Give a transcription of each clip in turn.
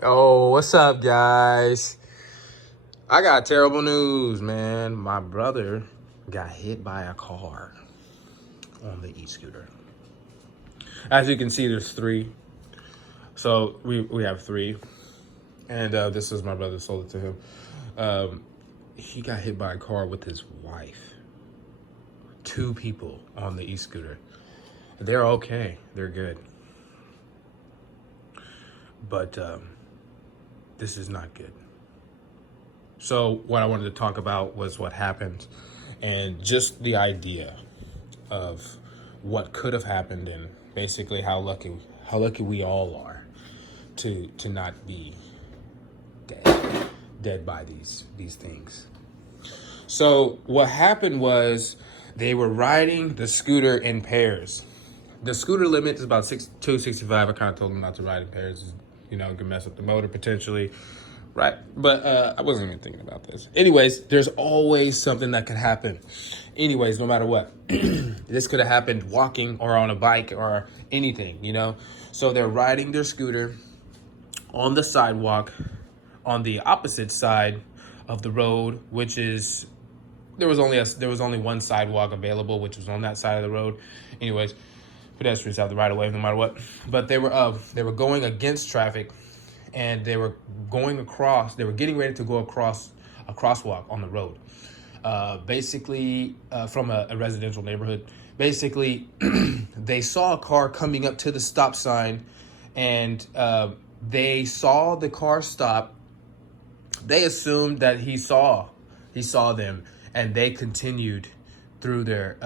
Oh, what's up, guys? I got terrible news, man. My brother got hit by a car on the e-scooter. As you can see, there's three. So we have three. And this is my brother, sold it to him. He got hit by a car with his wife. Two people on the e-scooter. They're okay. They're good. But this is not good. So what I wanted to talk about was what happened and just the idea of what could have happened and basically how lucky we all are to not be dead by these things. So what happened was they were riding the scooter in pairs. The scooter limit is about 265. I kind of told them not to ride in pairs. You know, it can mess up the motor potentially. Right. But I wasn't even thinking about this. Anyways, there's always something that could happen. Anyways, no matter what. This could have happened walking or on a bike or anything, you know? So they're riding their scooter on the sidewalk on the opposite side of the road, which is there was only one sidewalk available, which was on that side of the road. Anyways, pedestrians have the right of way no matter what. But they were going against traffic, and they were going across. They were getting ready to go across a crosswalk on the road, basically from a residential neighborhood. Basically, they saw a car coming up to the stop sign, and they saw the car stop. They assumed that he saw them, and they continued through the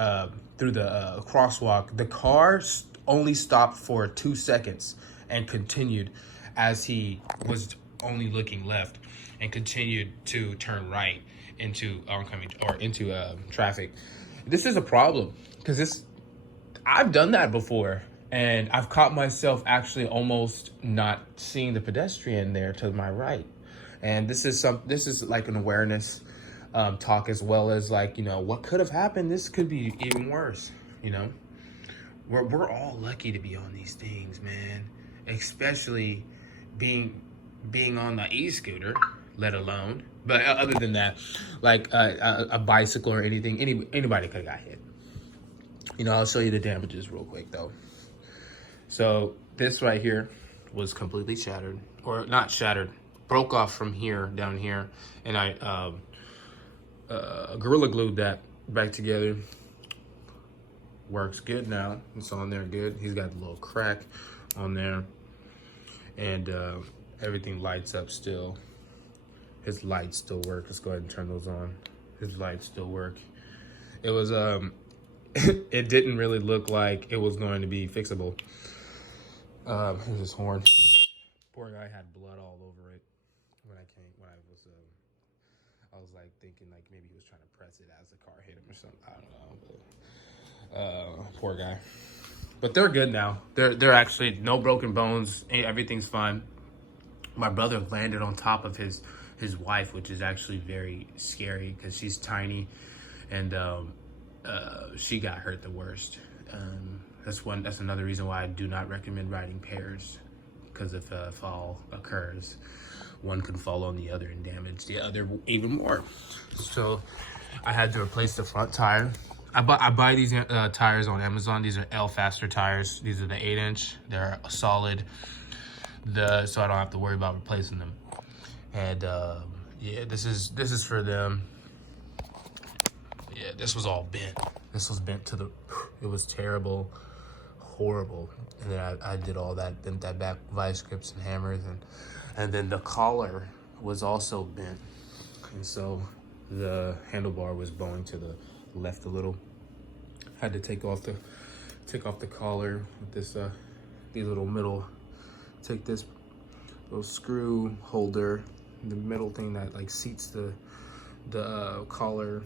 crosswalk. The car only stopped for 2 seconds and continued as he was only looking left and continued to turn right into traffic. This is a problem because I've done that before, and I've caught myself actually almost not seeing the pedestrian there to my right. And this is like an awareness talk, as well as, like, you know, what could have happened. This could be even worse. You know, we're all lucky to be on these things, man. Especially being on the e-scooter, let alone. But other than that, like a bicycle or anything, anybody could have got hit. You know, I'll show you the damages real quick though. So this right here was completely shattered, or not shattered, broke off from here down here, and I Gorilla glued that back together. Works good now. It's on there good. He's got a little crack on there, and everything lights up still. His lights still work. Let's go ahead and turn those on. His lights still work. It was it didn't really look like it was going to be fixable. Here's his horn. Poor guy had blood all over it when I was like thinking like maybe he was trying to press it as the car hit him or something. I don't know, but poor guy. But they're good now. They're actually no broken bones. Everything's fine. My brother landed on top of his wife, which is actually very scary because she's tiny, and she got hurt the worst. That's another reason why I do not recommend riding pairs, because if a fall occurs, one can fall on the other and damage the other even more. So I had to replace the front tire. I buy these tires on Amazon. These are L Faster tires. These are the 8-inch. They're solid. So I don't have to worry about replacing them. And yeah, this is for them. Yeah, this was all bent. This was bent to the. It was terrible, horrible. And then I did all that, bent that back vice grips and hammers, and then the collar was also bent, and so the handlebar was bowing to the left a little. Had to take off the collar with this these little middle. Take this little screw holder, the middle thing that like seats the collar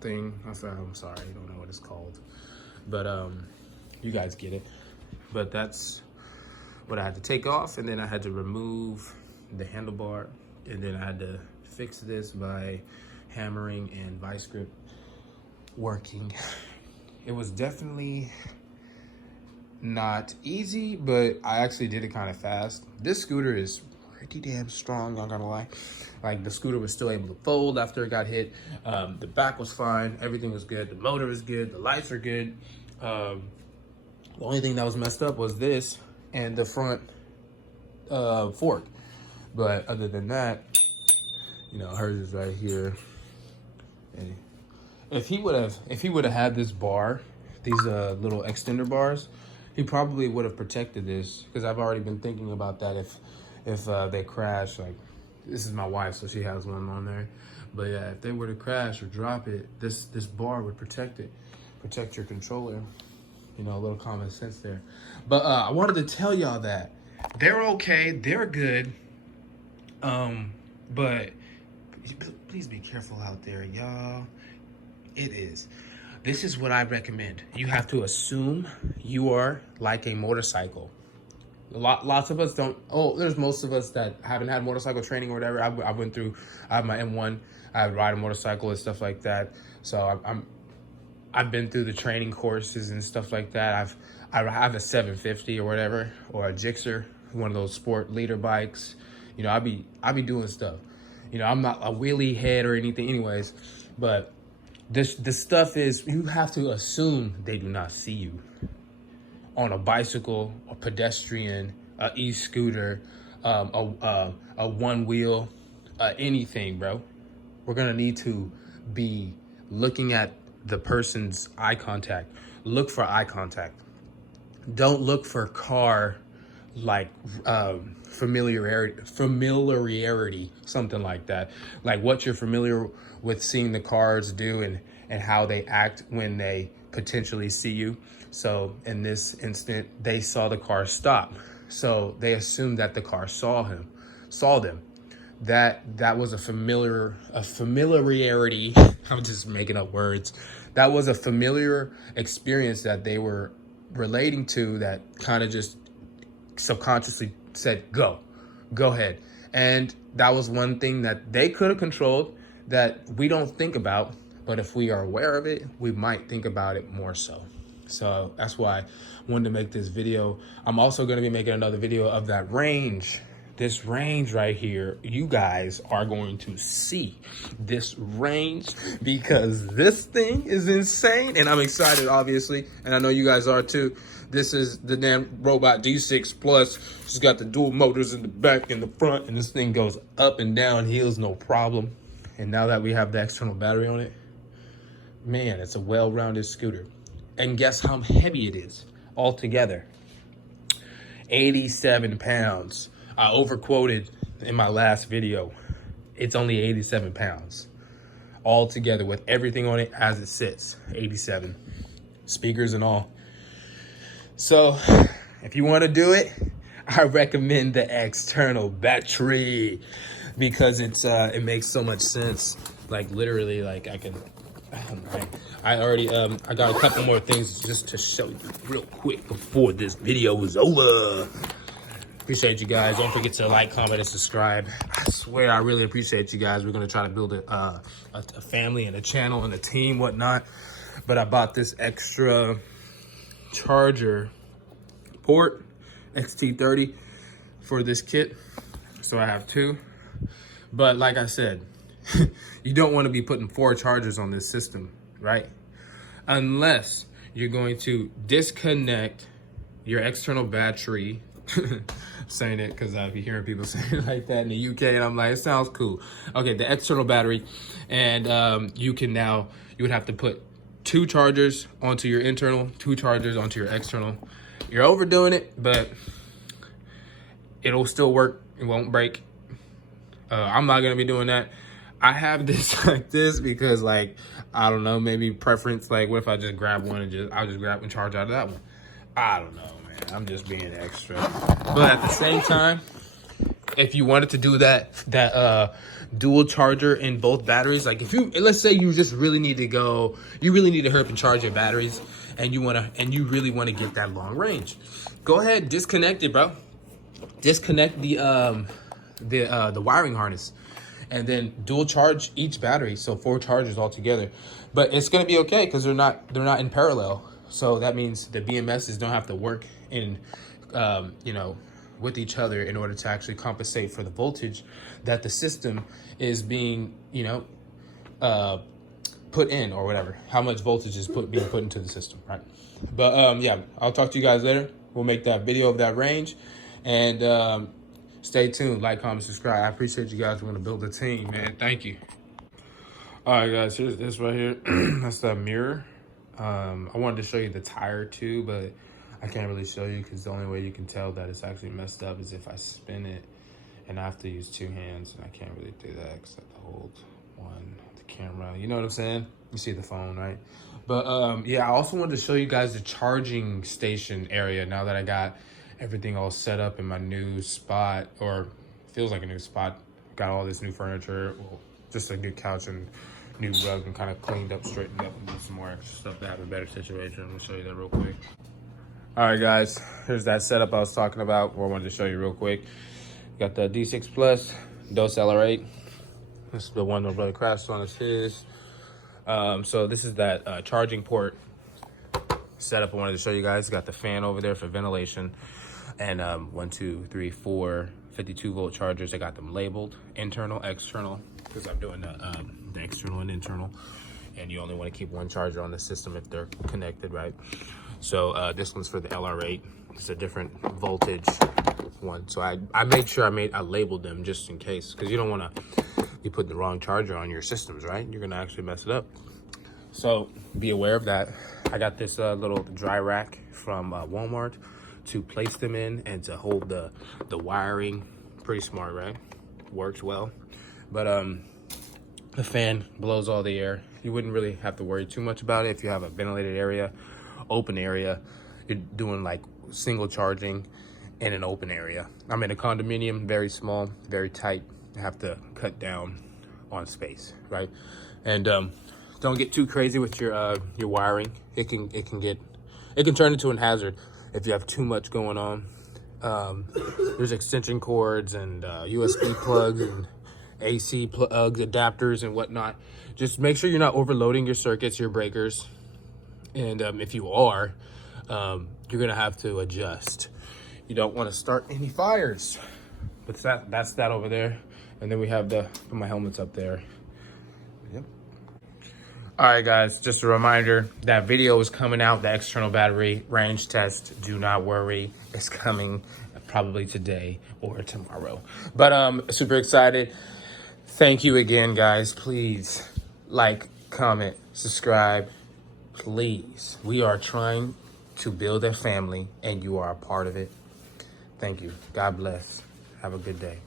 thing. I'm sorry, I don't know what it's called, but you guys get it. But that's what I had to take off, and then I had to remove the handlebar, and then I had to fix this by hammering and vice grip working. It was definitely not easy, but I actually did it kind of fast. This scooter is pretty damn strong, not gonna lie. Like, the scooter was still able to fold after it got hit. The back was fine, everything was good, the motor was good, the lights are good. The only thing that was messed up was this and the front fork. But other than that, you know, hers is right here. And if he would have had this bar, these little extender bars, he probably would have protected this, because I've already been thinking about that if they crash. Like, this is my wife, so she has one on there. But yeah, if they were to crash or drop it, this bar would protect it, protect your controller. You know, a little common sense there. But I wanted to tell y'all that they're okay, they're good. But please be careful out there, y'all. It is. This is what I recommend. You have to assume you are like a motorcycle. Lots of us don't. Oh, there's most of us that haven't had motorcycle training or whatever. I have my M1. I ride a motorcycle and stuff like that. So I've been through the training courses and stuff like that. I have a 750 or whatever, or a Gixxer, one of those sport leader bikes. You know, I be doing stuff. You know, I'm not a wheelie head or anything anyways, but this stuff is, you have to assume they do not see you on a bicycle, a pedestrian, a e-scooter, a one wheel, anything, bro. We're gonna need to be looking at the person's eye contact. Look for eye contact. Don't look for car like familiarity, something like that. Like what you're familiar with seeing the cars do and how they act when they potentially see you. So in this instant, they saw the car stop. So they assumed that the car saw them. That was a familiarity. I'm just making up words. That was a familiar experience that they were relating to, that kind of just subconsciously said, go ahead. And that was one thing that they could have controlled that we don't think about, but if we are aware of it, we might think about it more so. So that's why I wanted to make this video. I'm also going to be making another video of that range. This range right here, you guys are going to see this range, because this thing is insane, and I'm excited, obviously, and I know you guys are too. This is the Nanrobot D6 Plus. It's got the dual motors in the back and the front, and this thing goes up and down hills, no problem. And now that we have the external battery on it, man, it's a well-rounded scooter. And guess how heavy it is altogether? 87 pounds. I overquoted in my last video. It's only 87 pounds. All together with everything on it as it sits. 87. Speakers and all. So, if you want to do it, I recommend the external battery, because it makes so much sense. Like, literally, like, I got a couple more things just to show you real quick before this video is over. Appreciate you guys. Don't forget to like, comment, and subscribe. I swear, I really appreciate you guys. We're gonna try to build a family and a channel and a team, whatnot. But I bought this extra charger port, XT30, for this kit. So I have two. But like I said, you don't want to be putting 4 chargers on this system, right? Unless you're going to disconnect your external battery. Saying it because I be hearing people saying it like that in the UK, and I'm like, it sounds cool. Okay, the external battery, and you would have to put 2 chargers onto your internal, 2 chargers onto your external. You're overdoing it, but it'll still work. It won't break. I'm not gonna be doing that. I have this like this because, like, I don't know, maybe preference. Like, what if I just grab one and I'll just grab and charge out of that one? I don't know, man. I'm just being extra. But at the same time, if you wanted to do that dual charger in both batteries, like let's say you just really need to hurry up and charge your batteries, and you really want to get that long range, go ahead, disconnect it, bro. Disconnect the wiring harness, and then dual charge each battery, so 4 chargers altogether. But it's gonna be okay because they're not in parallel. So that means the BMSs don't have to work in with each other in order to actually compensate for the voltage that the system is being, put in, or whatever, how much voltage is being put into the system, right? But yeah, I'll talk to you guys later. We'll make that video of that range, and stay tuned. Like, comment, subscribe. I appreciate you guys want to build a team, man. Thank you. All right, guys, here's this right here. That's the mirror. I wanted to show you the tire too, but I can't really show you because the only way you can tell that it's actually messed up is if I spin it, and I have to use two hands, and I can't really do that because I have to hold one, the camera. You know what I'm saying? You see the phone, right? But yeah, I also wanted to show you guys the charging station area now that I got everything all set up in my new spot, or feels like a new spot. Got all this new furniture, well, just a new couch and new rug, and kind of cleaned up, straightened up, and did some more extra stuff to have a better situation. I'm gonna show you that real quick. All right, guys, here's that setup I was talking about, or I wanted to show you real quick. Got the D6 Plus, Joyor LR8. This is the one my brother crashed on, is his. So this is that charging port setup I wanted to show you guys. Got the fan over there for ventilation, and 1, 2, 3, 4 52-volt chargers. I got them labeled internal, external, because I'm doing the external and internal, and you only want to keep one charger on the system if they're connected, right? So this one's for the LR8. It's a different voltage one. So I made sure I labeled them just in case, because you don't want to be putting the wrong charger on your systems, right? You're gonna actually mess it up. So be aware of that. I got this little dry rack from Walmart to place them in and to hold the wiring. Pretty smart, right? Works well. But the fan blows all the air. You wouldn't really have to worry too much about it if you have a ventilated area, open area. You're doing like single charging in an open area. I'm in a condominium, very small, very tight. I have to cut down on space, right? And don't get too crazy with your wiring. It can turn into a hazard if you have too much going on. There's extension cords and USB plugs and AC plugs, adapters and whatnot. Just make sure you're not overloading your circuits, your breakers. And if you are, you're gonna have to adjust. You don't want to start any fires. But that's that over there. And then we have put my helmets up there. Yep. All right, guys, just a reminder, that video is coming out, the external battery range test. Do not worry, it's coming probably today or tomorrow. But super excited. Thank you again, guys. Please like, comment, subscribe, please. We are trying to build a family, and you are a part of it. Thank you. God bless. Have a good day.